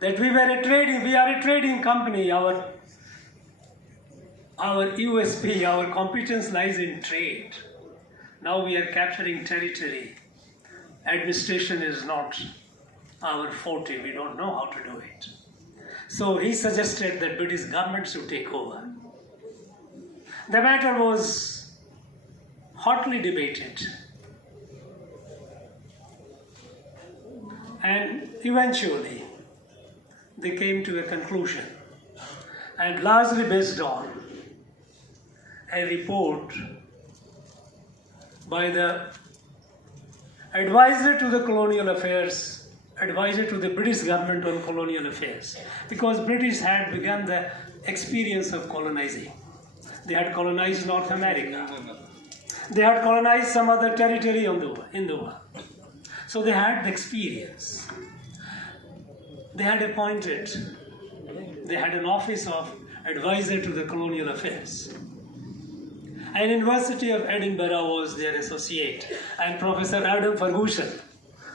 that we are a trading company. Our USP, our competence lies in trade. Now we are capturing territory. Administration is not our forte. We don't know how to do it. So he suggested that British government should take over. The matter was hotly debated. And eventually, they came to a conclusion. And largely based on a report by the advisor to the colonial affairs, advisor to the British government on colonial affairs, because British had begun the experience of colonizing. They had colonized North America. They had colonized some other territory in the world. So they had the experience. They had an office of advisor to the colonial affairs. And University of Edinburgh was their associate, and Professor Adam Ferguson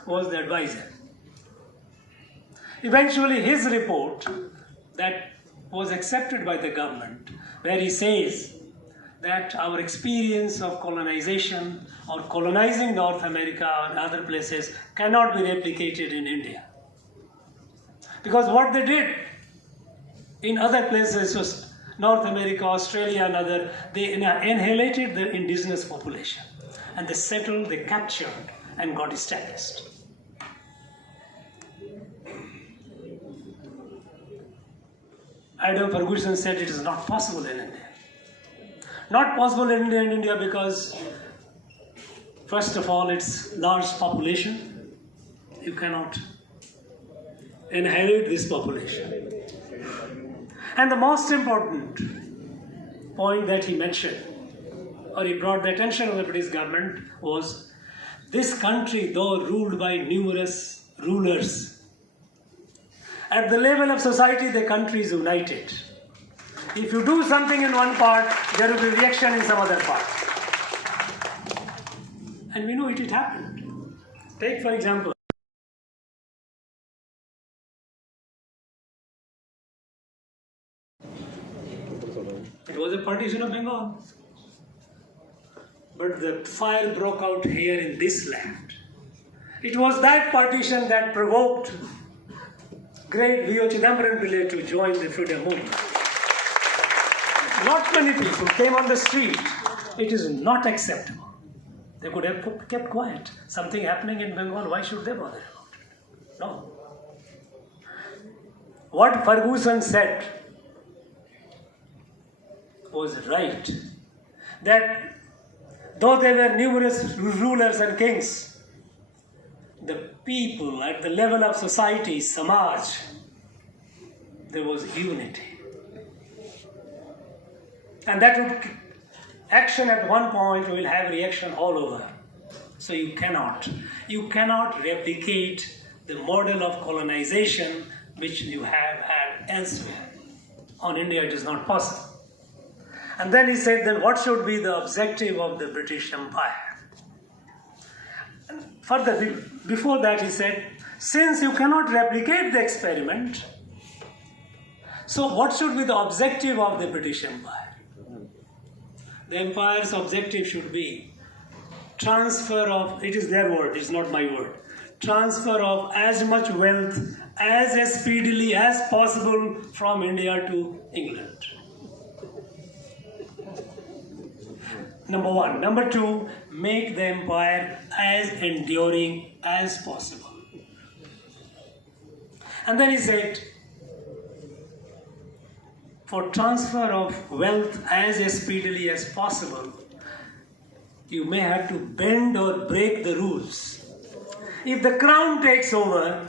was the advisor. Eventually, his report that was accepted by the government, where he says that our experience of colonization or colonizing North America and other places cannot be replicated in India. Because what they did in other places was North America, Australia and other, they annihilated the indigenous population and they settled, they captured and got established. Adam Ferguson said it is not possible in India. Not possible in India because, first of all, it's large population. You cannot inherit this population. And the most important point that he mentioned, or he brought the attention of the British government, was this country, though ruled by numerous rulers, at the level of society, the country is united. If you do something in one part, there will be reaction in some other part. And we know it happened. Take, for example, it was a partition of Bengal. But the fire broke out here in this land. It was that partition that provoked great V.O. Chidambaram Pillai to join the freedom movement. Not many people came on the street. It is not acceptable. They could have kept quiet. Something happening in Bengal, why should they bother about it? No. What Ferguson said was right. That though there were numerous rulers and kings, the people at the level of society, Samaj, there was unity. And that would action at one point will have reaction all over. So you cannot replicate the model of colonization which you have had elsewhere. On India it is not possible. And then he said, then what should be the objective of the British Empire? And further, before that he said, since you cannot replicate the experiment, so what should be the objective of the British Empire? The empire's objective should be transfer of, it is their word, it's not my word, transfer of as much wealth as speedily as possible from India to England. Number one. Number two, make the empire as enduring as possible. And then he said, for transfer of wealth as speedily as possible, you may have to bend or break the rules. If the crown takes over,